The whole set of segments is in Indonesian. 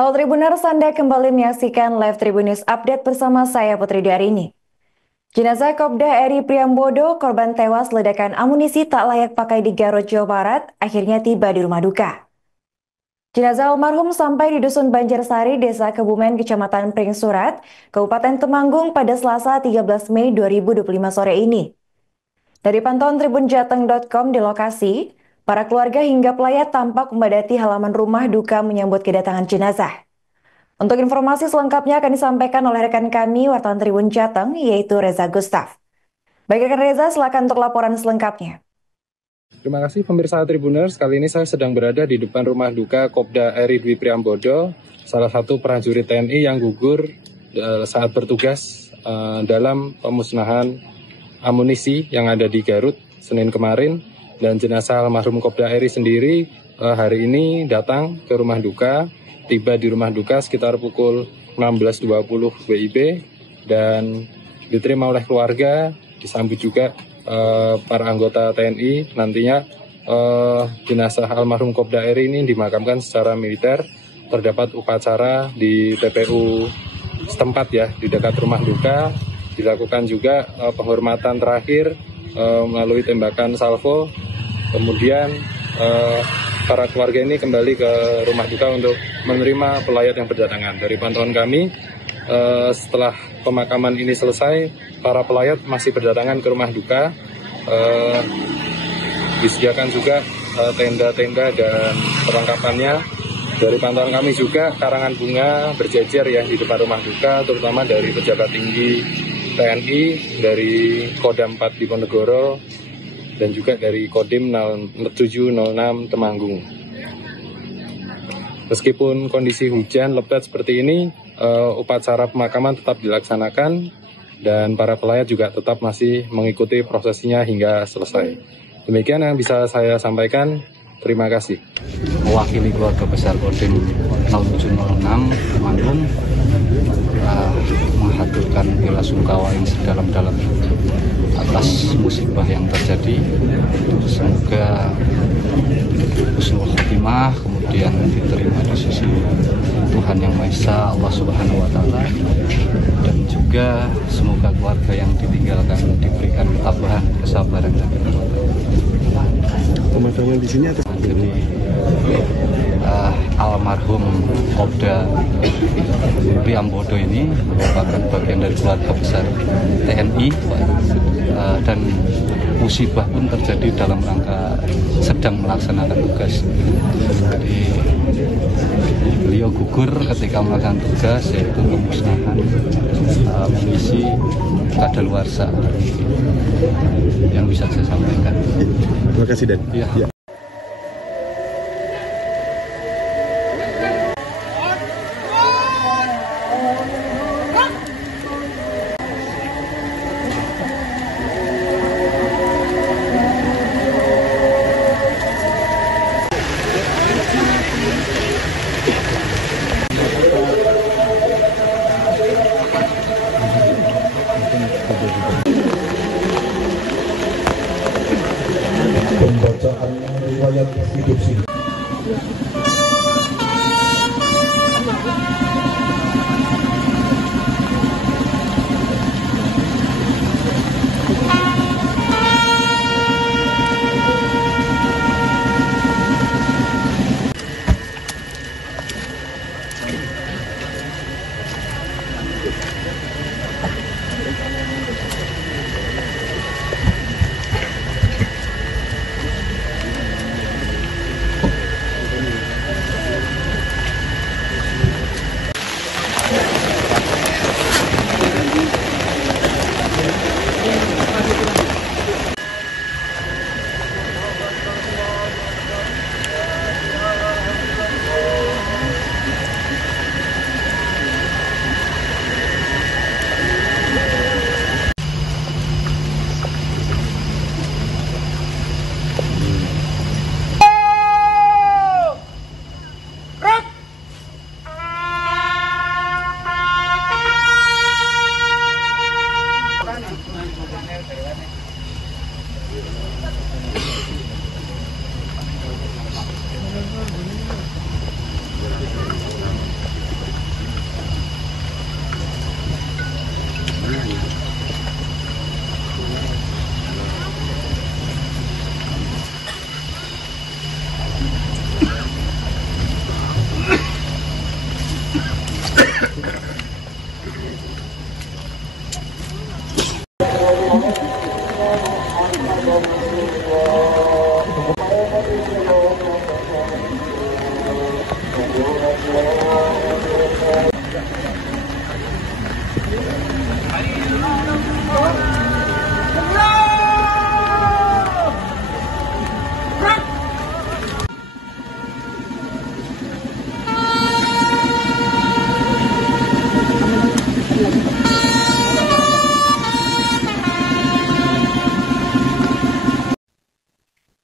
Halo Tribuners, Anda kembali menyaksikan live Tribunnews Update bersama saya Putri Darini. Jenazah Kopda Eri Priambodo, korban tewas ledakan amunisi tak layak pakai di Garut, Jawa Barat, akhirnya tiba di rumah duka. Jenazah almarhum sampai di Dusun Banjarsari, Desa Kebumen, Kecamatan Pringsurat, Kabupaten Temanggung pada Selasa 13 Mei 2025 sore ini. Dari pantauan tribunjateng.com di lokasi, para keluarga hingga pelayat tampak memadati halaman rumah duka menyambut kedatangan jenazah. Untuk informasi selengkapnya akan disampaikan oleh rekan kami, wartawan Tribun Jateng, yaitu Reza Gustaf. Baik rekan Reza, silakan untuk laporan selengkapnya. Terima kasih pemirsa Tribuners, kali ini saya sedang berada di depan rumah duka Kopda Eri Dwi Priambodo, salah satu prajurit TNI yang gugur saat bertugas dalam pemusnahan amunisi yang ada di Garut Senin kemarin. Dan jenazah almarhum Kopda Eri sendiri hari ini datang ke rumah duka, tiba di rumah duka sekitar pukul 16.20 WIB dan diterima oleh keluarga, disambut juga para anggota TNI. Nantinya jenazah almarhum Kopda Eri ini dimakamkan secara militer. Terdapat upacara di TPU setempat ya, di dekat rumah duka. Dilakukan juga penghormatan terakhir melalui tembakan salvo. Kemudian para keluarga ini kembali ke rumah duka untuk menerima pelayat yang berdatangan. Dari pantauan kami, setelah pemakaman ini selesai, para pelayat masih berdatangan ke rumah duka. Disediakan juga tenda-tenda dan perlengkapannya. Dari pantauan kami juga karangan bunga berjejer ya di depan rumah duka, terutama dari pejabat tinggi TNI, dari Kodam 4 Diponegoro, dan juga dari Kodim 0706 Temanggung. Meskipun kondisi hujan lebat seperti ini, upacara pemakaman tetap dilaksanakan dan para pelayat juga tetap masih mengikuti prosesinya hingga selesai. Demikian yang bisa saya sampaikan. Terima kasih. Mewakili keluarga besar Kodim 0706 Temanggung mengaturkan bela sungkawa yang sedalam-dalamnya atas musibah yang terjadi. Semoga husnul khotimah kemudian diterima di sisi Tuhan Yang Maha Esa, Allah Subhanahu wa Ta'ala, dan juga semoga keluarga yang ditinggalkan diberikan ketabahan, kesabaran dan kekuatan. Pemakaman di sini atau jadi almarhum Kopda Priambodo ini merupakan bagian dari keluarga besar TNI dan musibah pun terjadi dalam rangka sedang melaksanakan tugas. Jadi beliau gugur ketika melaksanakan tugas, yaitu pemusnahan amunisi kadaluarsa. Yang bisa saya sampaikan. Terima kasih Dan. Ya. Pembacaannya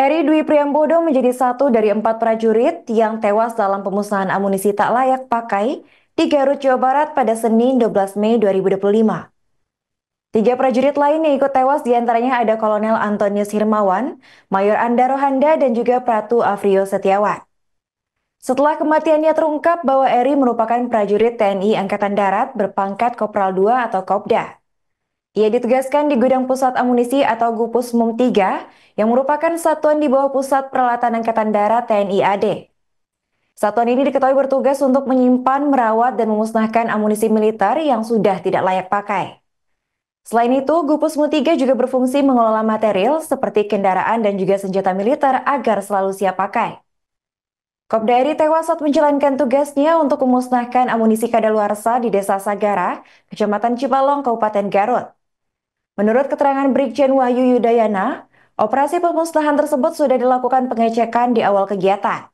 Eri Dwi Priambodo menjadi satu dari 4 prajurit yang tewas dalam pemusnahan amunisi tak layak pakai di Garut, Jawa Barat pada Senin 12 Mei 2025. 3 prajurit lain yang ikut tewas diantaranya ada Kolonel Antonius Hirmawan, Mayor Anda Rohanda, dan juga Pratu Afrio Setiawan. Setelah kematiannya terungkap bahwa Eri merupakan prajurit TNI Angkatan Darat berpangkat Kopral 2 atau Kopda. Ia ditugaskan di Gudang Pusat Amunisi atau Gupusmum 3 yang merupakan satuan di bawah Pusat Peralatan Angkatan Darat TNI AD. Satuan ini diketahui bertugas untuk menyimpan, merawat, dan memusnahkan amunisi militer yang sudah tidak layak pakai. Selain itu, Gupusmum 3 juga berfungsi mengelola material seperti kendaraan dan juga senjata militer agar selalu siap pakai. Kopda Eri tewas saat menjalankan tugasnya untuk memusnahkan amunisi kadaluarsa di Desa Sagara, Kecamatan Cipalong, Kabupaten Garut. Menurut keterangan Brigjen Wahyu Yudayana, operasi pemusnahan tersebut sudah dilakukan pengecekan di awal kegiatan.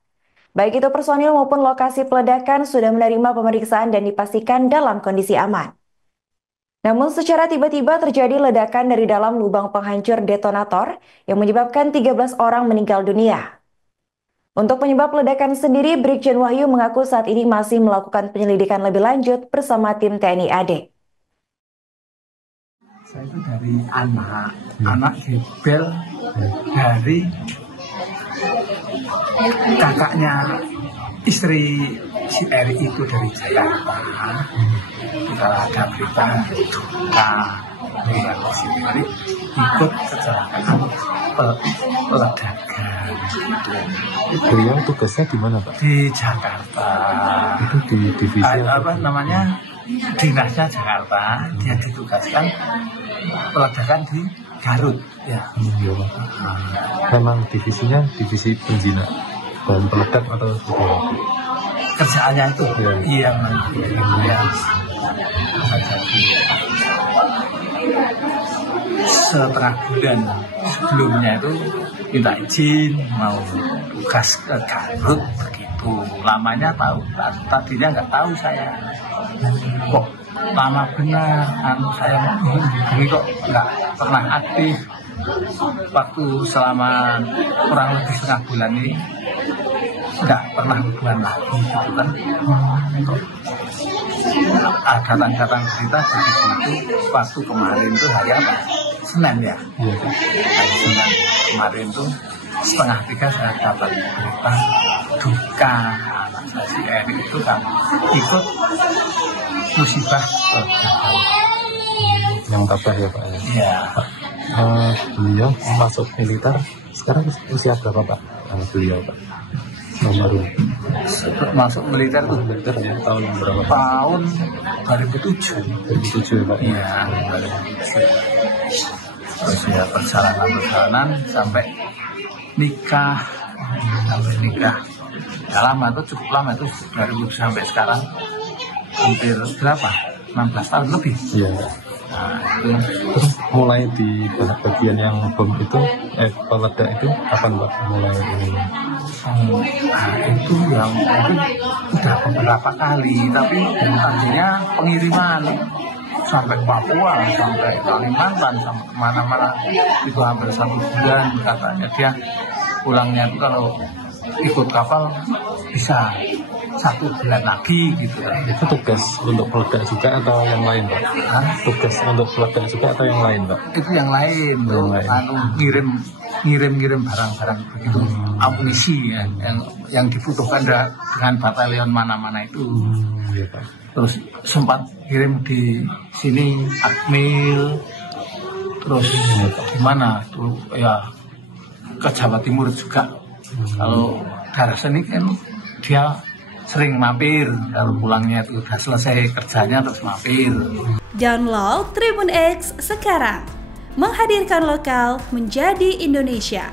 Baik itu personil maupun lokasi peledakan sudah menerima pemeriksaan dan dipastikan dalam kondisi aman. Namun secara tiba-tiba terjadi ledakan dari dalam lubang penghancur detonator yang menyebabkan 13 orang meninggal dunia. Untuk penyebab ledakan sendiri, Brigjen Wahyu mengaku saat ini masih melakukan penyelidikan lebih lanjut bersama tim TNI AD. Saya itu dari anak gebel dari kakaknya istri si Eri itu dari Jakarta. Kalau ada berita duka yang si Eri ikut kecelakaan peledakan. Beliau tugasnya di mana, Pak? Di Jakarta. Itu di divisi apa namanya? Dinasnya Jakarta, dia ditugaskan peledakan di Garut. Ya. Memang divisinya divisi penjina dan peledak atau seperti Kerjaannya itu, ya. Iya. Setengah bulan sebelumnya itu minta izin mau tugas ke Garut begitu. Lamanya tahu, tadinya nggak tahu saya. Kok lama benar, saya ini kok nggak pernah aktif. Waktu selama kurang lebih setengah bulan ini nggak pernah hubungan lagi gitu kan. Ada datang berita di situ waktu kemarin itu hari apa? Senin ya. Hari Senin kemarin itu 2:30 saya dapat berita duka anak saya si Eri itu kan ikut musibah yang tabah ya, Pak? Iya. Beliau masuk militer sekarang usia berapa, Pak? Beliau, Pak? Baru masuk militer tuh ya, tahun berapa? Tahun 2007. 2007 ya, Pak? Iya, 2007. Terus ya perjalanan sampai nikah. Ya, lama tuh, cukup lama tuh, 2000 sampai sekarang hampir berapa? 16 tahun lebih. Iya. Nah, itu terus mulai di bagian yang bom itu, peledak itu kapan, Pak? Mulai ini? Itu yang mungkin udah beberapa kali, tapi tadinya pengiriman sampai Papua, sampai Kalimantan, sampai kemana-mana itu hampir 1 bulan katanya. Dia pulangnya itu kalau ikut kapal bisa 1 bulan lagi gitu kan. Itu tugas untuk peledak juga atau yang lain, Pak? Tugas untuk peledak juga atau yang lain, Pak? Itu yang lain, ngirim barang-barang begitu, amunisi ya, yang dibutuhkan dengan batalion mana-mana itu. Iya, Pak. Terus sempat kirim di sini Akmil, terus di mana tuh ya ke Jawa Timur juga. Kalau daerah sini kan dia sering mampir, kalau pulangnya itu udah selesai kerjanya terus mampir. Download Tribun X sekarang, menghadirkan lokal menjadi Indonesia.